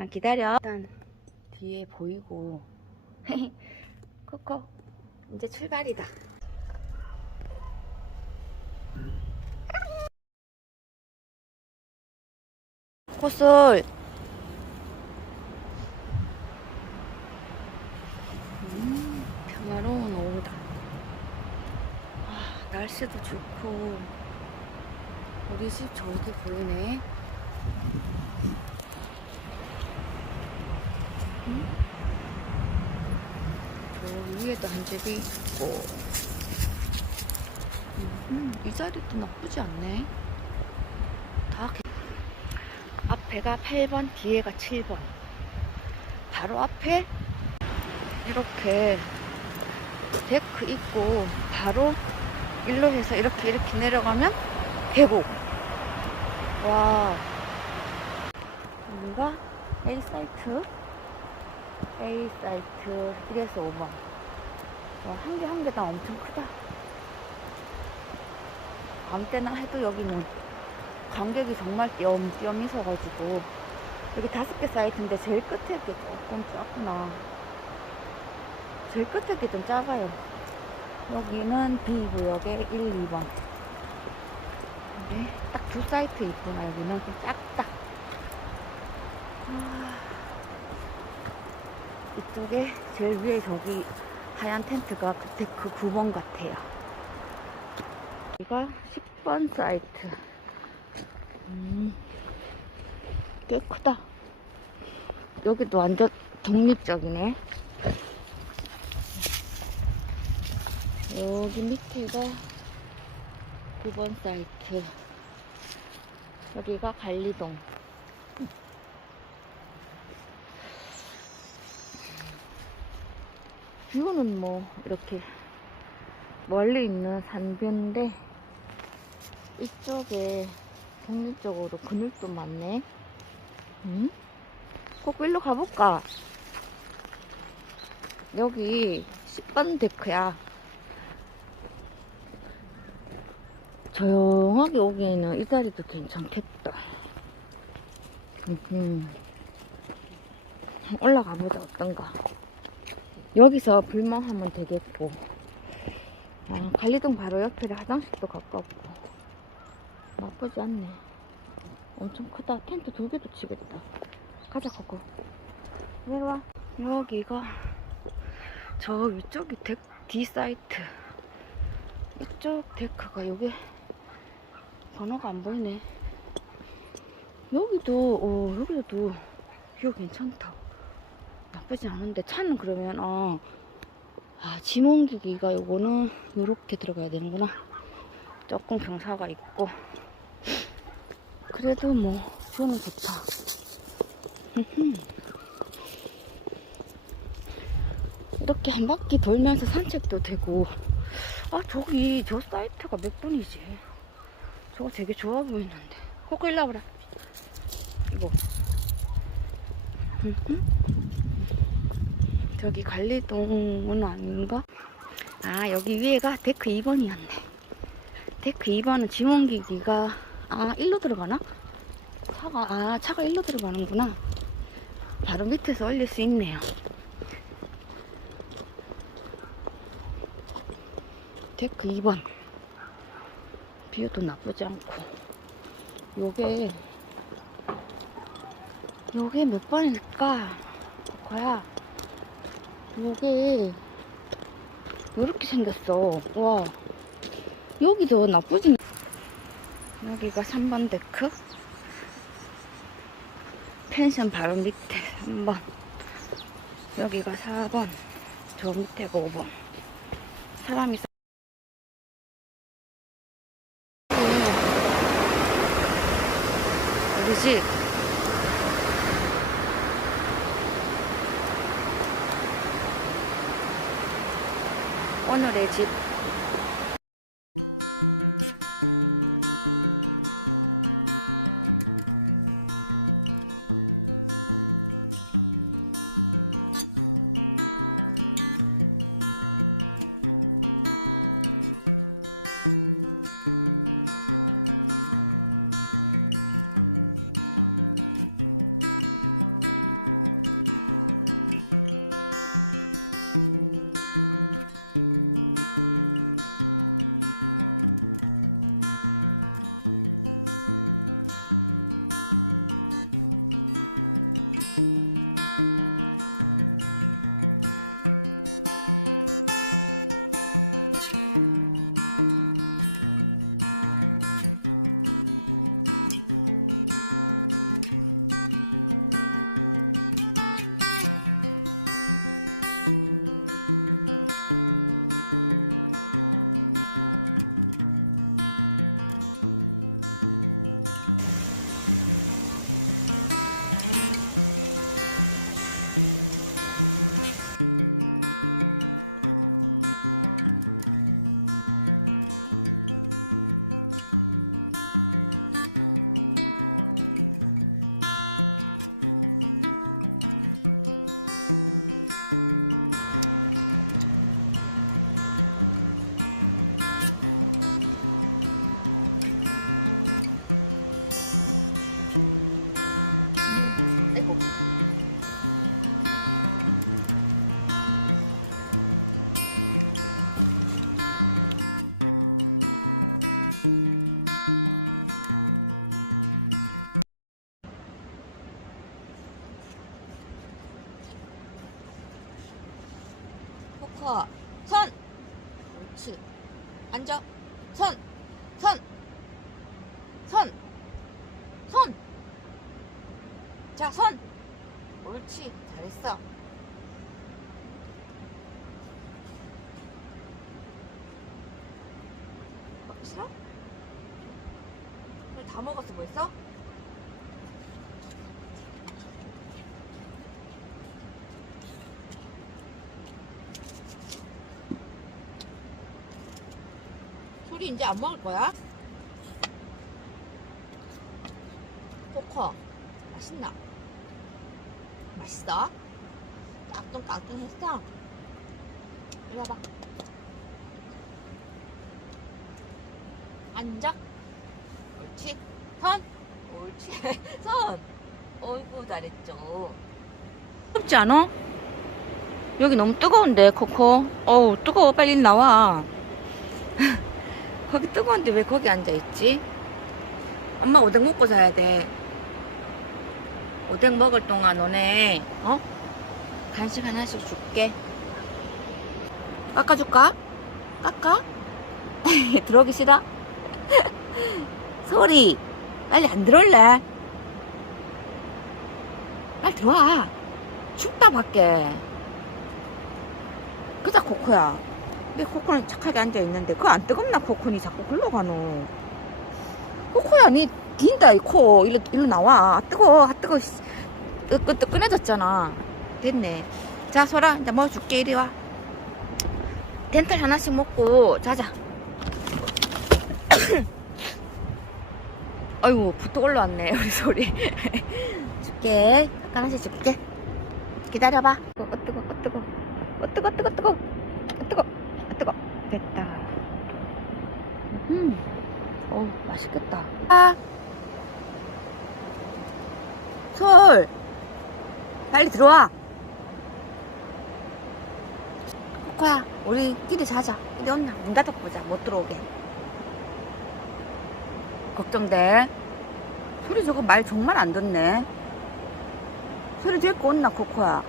잠깐 기다려. 일단 뒤에 보이고. 코코 이제 출발이다. 코코썰. 음, 아, 날씨도 좋고 우리 집 저기 보이네. 한 집이 있고. 음, 이 자리도 나쁘지 않네. 다 앞에가 8번 뒤에가 7번. 바로 앞에 이렇게 데크 있고 바로 일로 해서 이렇게 이렇게 내려가면 계곡 와. 여기가? A 사이트? A 사이트. 1에서 5번 한 개 한 개당 엄청 크다. 밤 때나 해도 여기는 간격이 정말 띄엄띄엄 있어가지고 여기 다섯 개 사이트인데 제일 끝에 게 조금 작구나. 제일 끝에 게 좀 작아요. 여기는 B구역에 1, 2번. 이게 딱두 사이트 있구나. 여기는 좀 작다. 아, 이쪽에 제일 위에 저기 하얀 텐트가 그 데크 9번 같아요. 여기가 10번 사이트. 음, 꽤 크다. 여기도 완전 독립적이네. 여기 밑에가 9번 사이트. 여기가 관리동. 뷰는 뭐 이렇게 멀리 있는 산뷰인데 이쪽에 독립적으로 그늘도 많네. 응? 꼭 일로 가볼까? 여기 10번 데크야. 조용하게 오기에는 이 자리도 괜찮겠다. 음흠. 한번 올라가 보자 어떤가. 여기서 불멍하면 되겠고. 아 관리동 바로 옆에 화장실도 가깝고. 나쁘지 않네. 엄청 크다. 텐트 두 개도 치겠다. 가자 거고. 내려와. 여기가 저 위쪽이 데, D 사이트. 이쪽 데크가 여기 번호가 안 보이네. 여기도 어 여기도 뷰 괜찮다 나쁘지 않은데 차는 그러면 어, 아짐 옮기기가 요거는 요렇게 들어가야 되는구나. 조금 경사가 있고. 그래도 뭐 뷰는 좋다. 이렇게 한 바퀴 돌면서 산책도 되고. 아 저기 저 사이트가 몇 분이지? 저거 되게 좋아 보이는데. 호구 일라 그래 뭐 저기 관리동은 아닌가? 아 여기 위에가 데크 2번이었네. 데크 2번은 짐 옮기기가 아 일로 들어가나? 차가 아 차가 일로 들어가는구나. 바로 밑에서 올릴 수 있네요. 데크 2번. 뷰도 나쁘지 않고. 요게 요게 몇 번일까? 뭐야? 요게 요렇게 생겼어? 와. 여기도 나쁘진 여기가 3번 데크? 펜션 바로 밑에 3번. 여기가 4번. 저 밑에가 5번. 사람이 손! 손! 손! 손. 자, 손! 옳지. 잘했어. 이제 안 먹을 거야? 코코 맛있나? 맛있어? 까뚱까뚱했어? 이리 와봐 앉아 옳지 선 옳지 선 어이구 잘했죠 뜨겁지 않아? 여기 너무 뜨거운데 코코 어우 뜨거워 빨리 나와 거기 뜨거운데 왜 거기 앉아있지? 엄마 오뎅 먹고 자야 돼 오뎅 먹을 동안 너네 어? 간식 하나씩 줄게 깎아줄까? 깎아? 들어오기 싫어? 소리 빨리 안 들어올래? 빨리 들어와 춥다 밖에 그자 코코야 근데 코코는 착하게 앉아있는데 그거 안 뜨겁나 코코니? 자꾸 흘러가노. 코코야 니 긴다 이코. 일로, 일로 나와. 아 뜨거 아 뜨거 뜨, 뜨, 뜨끈해졌잖아. 됐네. 자 소라 이제 뭐 줄게 이리 와. 덴틀 하나씩 먹고 자자. 아이고 부터 올라왔네 우리 소리. 줄게. 하나씩 줄게. 기다려봐. 어 뜨거 어 뜨거. 어 뜨거 뜨거 뜨거 됐다. 음. 어, 맛있겠다. 아. 솔 빨리 들어와. 코코야 우리 끼리 자자. 끼리 온나 문 닫아보자. 못 들어오게. 걱정돼. 소리 저거 말 정말 안 듣네. 소리 들고 온나 코코야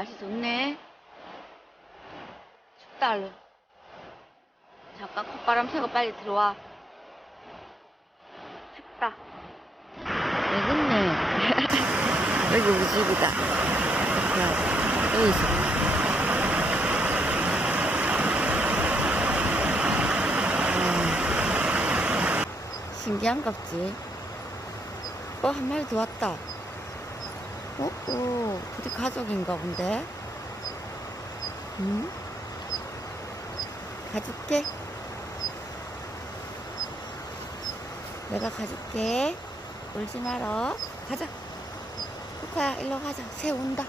날씨 좋네. 춥다, 얼른. 잠깐 콧바람 쐬고 빨리 들어와. 춥다. 여깄네. 여기 우리 집이다. 야, 여기 있어. 음, 신기한 갑지. 어, 한 마리 더 왔다. 어? 어, 둘이 가족인가 본데? 응? 가줄게. 내가 가줄게. 울지 말어. 가자. 코카야, 일로 가자. 새 온다.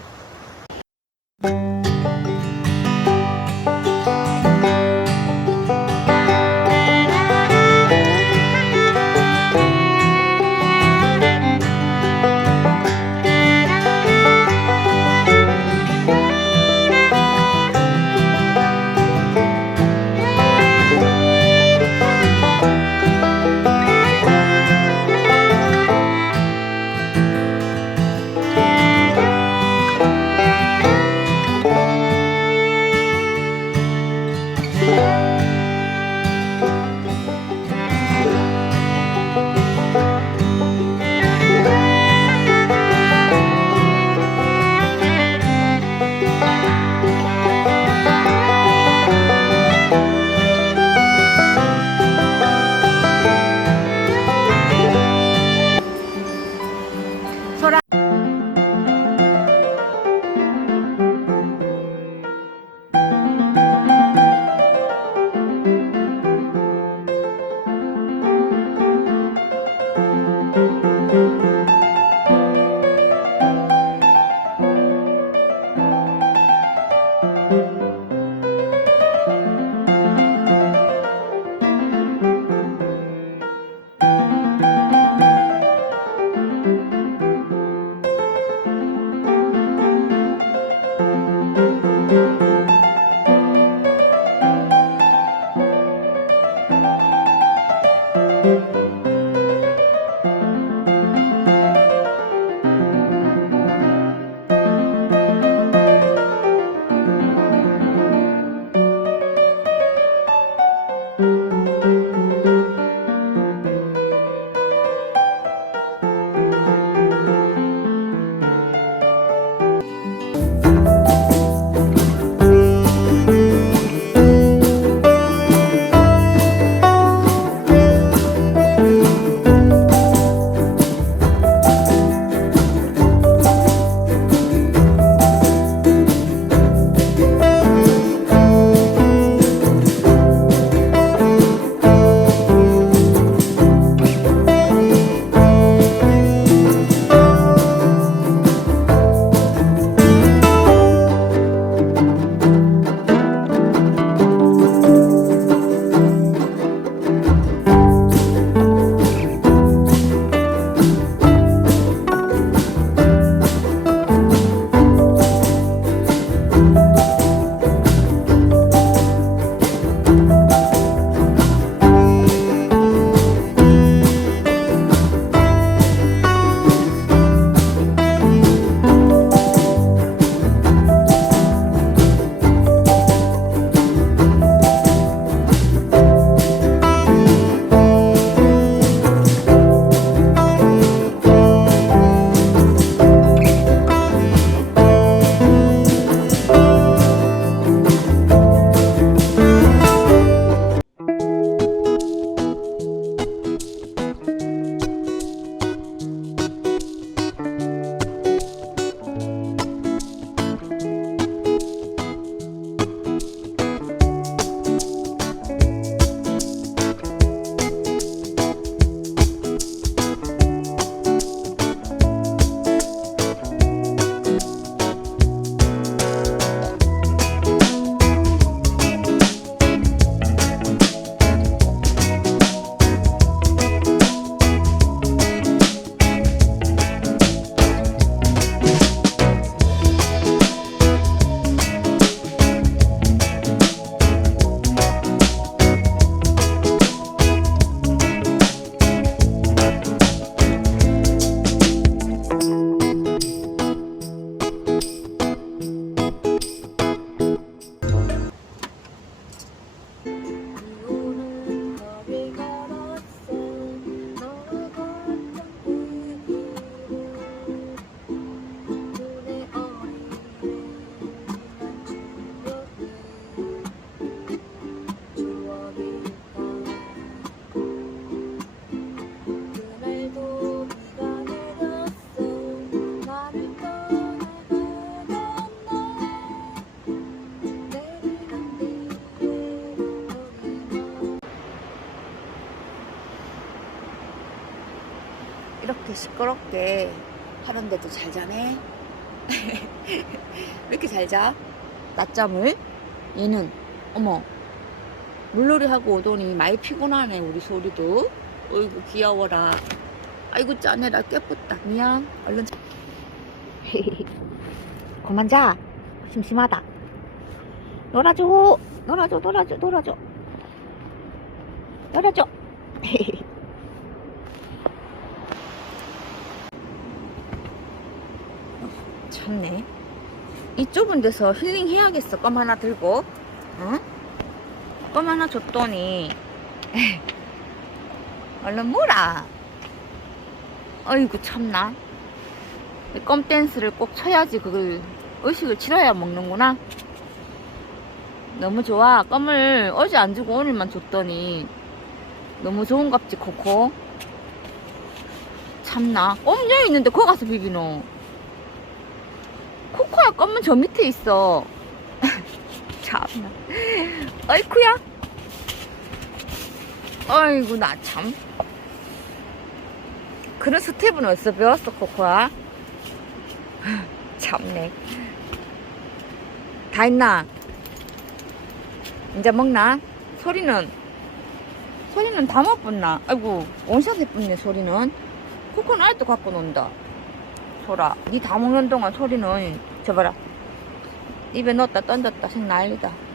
자? 낮잠을? 얘는 어머 물놀이 하고 오더니 많이 피곤하네 우리 소리도. 어이구 귀여워라. 아이고 짜내라 깨끗다. 미안. 얼른 자. 그만 자. 심심하다. 놀아줘. 놀아줘. 놀아줘. 놀아줘. 놀아줘. 참네. 이 좁은 데서 힐링 해야겠어. 껌 하나 들고. 응? 껌 하나 줬더니. 얼른 물아. 어이구, 참나. 껌 댄스를 꼭 쳐야지 그걸 의식을 치러야 먹는구나. 너무 좋아. 껌을 어제 안 주고 오늘만 줬더니 너무 좋은갑지, 코코. 참나. 껌녀 있는데 거기 가서 비비노. 코코야 껌은 저 밑에 있어. 참나. 어이쿠야. 어이구 나 참. 그런 스텝은 어디서 배웠어, 코코아? 참네. 다 했나? 이제 먹나? 소리는? 소리는 다못 붙나? 아이고, 원샷에 붙네, 소리는. 코코는 아직도 갖고 논다. 보라, 니 다 먹는 동안 소리는, 저 봐라. 입에 넣었다 던졌다 생 난리다.